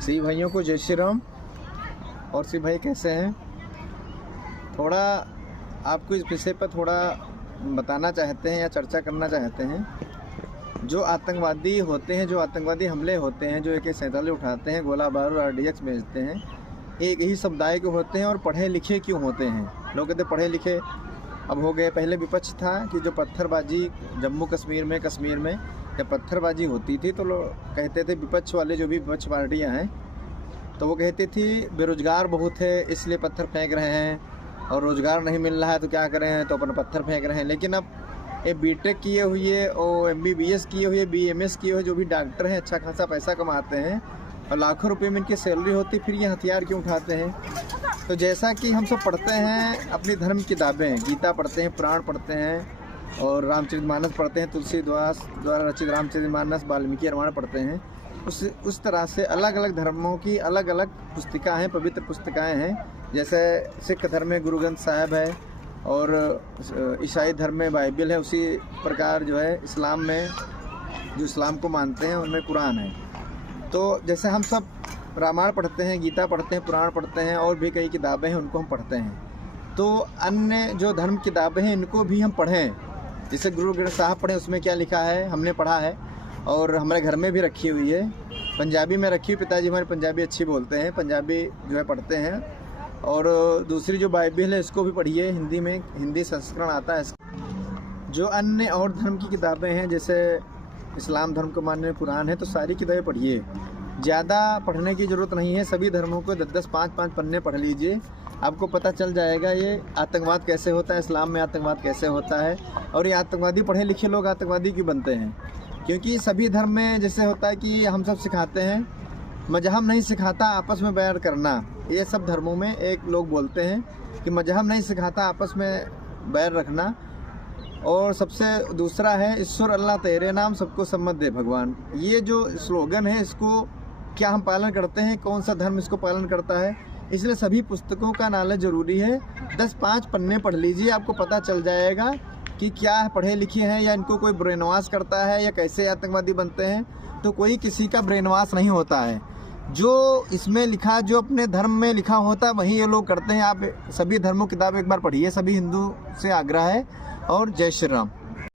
सी भाइयों को जय श्री राम। और सी भाई कैसे हैं? थोड़ा आपको इस विषय पर थोड़ा बताना चाहते हैं या चर्चा करना चाहते हैं। जो आतंकवादी होते हैं, जो आतंकवादी हमले होते हैं, जो AK-47 उठाते हैं, गोला बारूद RDX भेजते हैं, एक ही समुदाय के होते हैं और पढ़े लिखे क्यों होते हैं? लोग कहते पढ़े लिखे अब हो गए। पहले विपक्ष था कि जो पत्थरबाजी जम्मू कश्मीर में जब पत्थरबाजी होती थी तो लोग कहते थे, विपक्ष वाले जो भी विपक्ष पार्टियां हैं, तो वो कहती थी बेरोजगार बहुत है इसलिए पत्थर फेंक रहे हैं, और रोज़गार नहीं मिल रहा है तो क्या करें, तो अपना पत्थर फेंक रहे हैं। लेकिन अब ये BTech किए हुए और MBBS किए हुए, BMS किए हुए जो भी डॉक्टर हैं, अच्छा खासा पैसा कमाते हैं और लाखों रुपए में इनकी सैलरी होती, फिर ये हथियार क्यों उठाते हैं? तो जैसा कि हम सब पढ़ते हैं अपनी धर्म किताबें, गीता पढ़ते हैं, पुराण पढ़ते हैं और रामचरितमानस पढ़ते हैं, तुलसीदास द्वारा रचित रामचरितमानस, वाल्मीकि रामायण पढ़ते हैं। उस तरह से अलग अलग धर्मों की अलग अलग पुस्तिकाएँ हैं, पवित्र पुस्तिकाएँ हैं। जैसे सिख धर्म में गुरु ग्रंथ साहिब है और ईसाई धर्म में बाइबल है, उसी प्रकार जो है इस्लाम में, जो इस्लाम को मानते हैं, उनमें कुरान है। तो जैसे हम सब रामायण पढ़ते हैं, गीता पढ़ते हैं, पुराण पढ़ते हैं और भी कई किताबें हैं, उनको हम पढ़ते हैं। तो अन्य जो धर्म किताबें हैं इनको भी हम पढ़ें। जैसे गुरु ग्रंथ साहिब पढ़ें, उसमें क्या लिखा है हमने पढ़ा है और हमारे घर में भी रखी हुई है, पंजाबी में रखी हुई। पिताजी हमारे पंजाबी अच्छी बोलते हैं, पंजाबी जो है पढ़ते हैं। और दूसरी जो बाइबल है इसको भी पढ़िए, हिंदी में, हिंदी संस्करण आता है। जो अन्य और धर्म की किताबें हैं, जैसे इस्लाम धर्म को मानने कुरान है, तो सारी किताबें पढ़िए। ज़्यादा पढ़ने की ज़रूरत नहीं है, सभी धर्मों को 10-10, 5-5 पन्ने पढ़ लीजिए, आपको पता चल जाएगा ये आतंकवाद कैसे होता है, इस्लाम में आतंकवाद कैसे होता है। और ये आतंकवादी पढ़े लिखे लोग आतंकवादी क्यों बनते हैं? क्योंकि सभी धर्म में जैसे होता है कि हम सब सिखाते हैं, मजहब नहीं सिखाता आपस में बैर करना। ये सब धर्मों में एक लोग बोलते हैं कि मजहब नहीं सिखाता आपस में बैर रखना। और सबसे दूसरा है ईश्वर अल्लाह तेरे नाम सबको सम्मत दे भगवान। ये जो स्लोगन है, इसको क्या हम पालन करते हैं? कौन सा धर्म इसको पालन करता है? इसलिए सभी पुस्तकों का नॉलेज ज़रूरी है। 10-5 पन्ने पढ़ लीजिए, आपको पता चल जाएगा कि क्या पढ़े लिखे हैं या इनको कोई ब्रेन वॉश करता है या कैसे आतंकवादी बनते हैं। तो कोई किसी का ब्रेन वॉश नहीं होता है। जो इसमें लिखा, जो अपने धर्म में लिखा होता है वही ये लोग करते हैं। आप सभी धर्मों की किताब एक बार पढ़िए, सभी हिंदू से आग्रह है। और जय श्री राम।